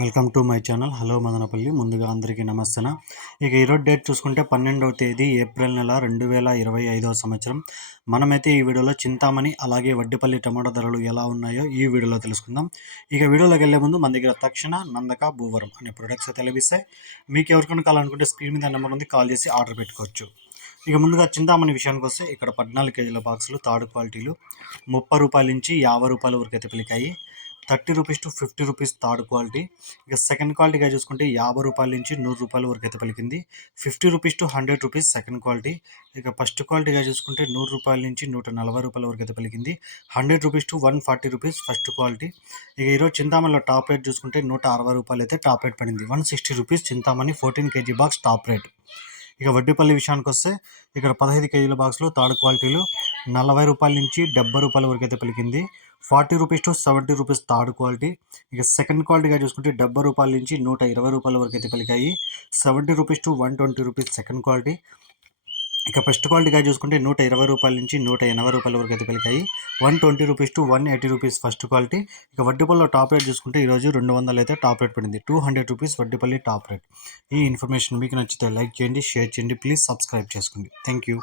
Welcome to my channel. Hello Madanapalle. ముందుగా అందరికీ నమస్తన. ఇక ఈరోజు డేట్ చూసుకుంటే పన్నెండవ తేదీ ఏప్రిల్ నెల రెండు వేల ఇరవై ఐదవ సంవత్సరం. మనమైతే ఈ వీడియోలో చింతామణి అలాగే వడ్డిపల్లి టమాటా ధరలు ఎలా ఉన్నాయో ఈ వీడియోలో తెలుసుకుందాం. ఇక వీడియోలోకి వెళ్ళే ముందు మన దగ్గర తక్షణ నందక భూవరం అనే ప్రొడక్ట్స్ అయితే లభిస్తాయి. మీకు ఎవరికైనా కావాలనుకుంటే స్క్రీన్ మీద నెంబర్ ఉంది కాల్ చేసి ఆర్డర్ పెట్టుకోవచ్చు. ఇక ముందుగా చింతామణి విషయానికి వస్తే ఇక్కడ పద్నాలుగు కేజీల బాక్సులు థర్డ్ క్వాలిటీలు ముప్పై రూపాయల నుంచి యాభై రూపాయల వరకు అయితే పిలికాయి. Thirty rupees to fifty rupees third quality. ఇక సెకండ్ క్వాలిటీగా చూసుకుంటే యాభై రూపాయల నుంచి నూరు రూపాయల వరకు అయితే పలికింది. Fifty rupees to hundred rupees second quality. ఇక ఫస్ట్ క్వాలిటీగా చూసుకుంటే నూరు రూపాయల నుంచి నూట నలభై రూపాయల వరకు అయితే పలికింది. Hundred rupees to one forty rupees first quality. ఇక ఈరోజు చింతామణిలో టాప్ రేట్ చూసుకుంటే నూట అరవై రూపాయలు అయితే టాప్ రేట్ పడింది. One sixty rupees Chintamani fourteen KG box top rate. ఇక వడ్డీపల్లి విషయానికి వస్తే ఇక్కడ పదహైదు కేజీల బాక్స్లో థర్డ్ క్వాలిటీలు నలభై రూపాయల నుంచి డెబ్బై రూపాయల వరకు అయితే పలికింది. Forty rupees to seventy rupees third quality. ఇక సెకండ్ క్వాలిటీగా చూసుకుంటే డెబ్బై రూపాయల నుంచి నూట ఇరవై రూపాయల వరకు అయితే పలికాయి. Seventy rupees to one twenty rupees second quality. ఇక ఫస్ట్ క్వాలిటీగా చూసుకుంటే నూట ఇరవై రూపాయల నుంచి నూట ఎనభై రూపాయల వరకు అయితే పెరిగాయి one twenty rupees to one eighty rupees first quality. ఇక వడ్డీపల్లిలో టాప్ రేట్ చూసుకుంటే ఈరోజు రెండు వందలు అయితే టాప్ రేట్ పడింది. Two hundred rupees Vaddipalli top rate. ఈ ఇన్ఫర్మేషన్ మీకు నచ్చితే లైక్ చేయండి షేర్ చేయండి ప్లీజ్ సబ్స్క్రైబ్ చేసుకోండి. Thank you.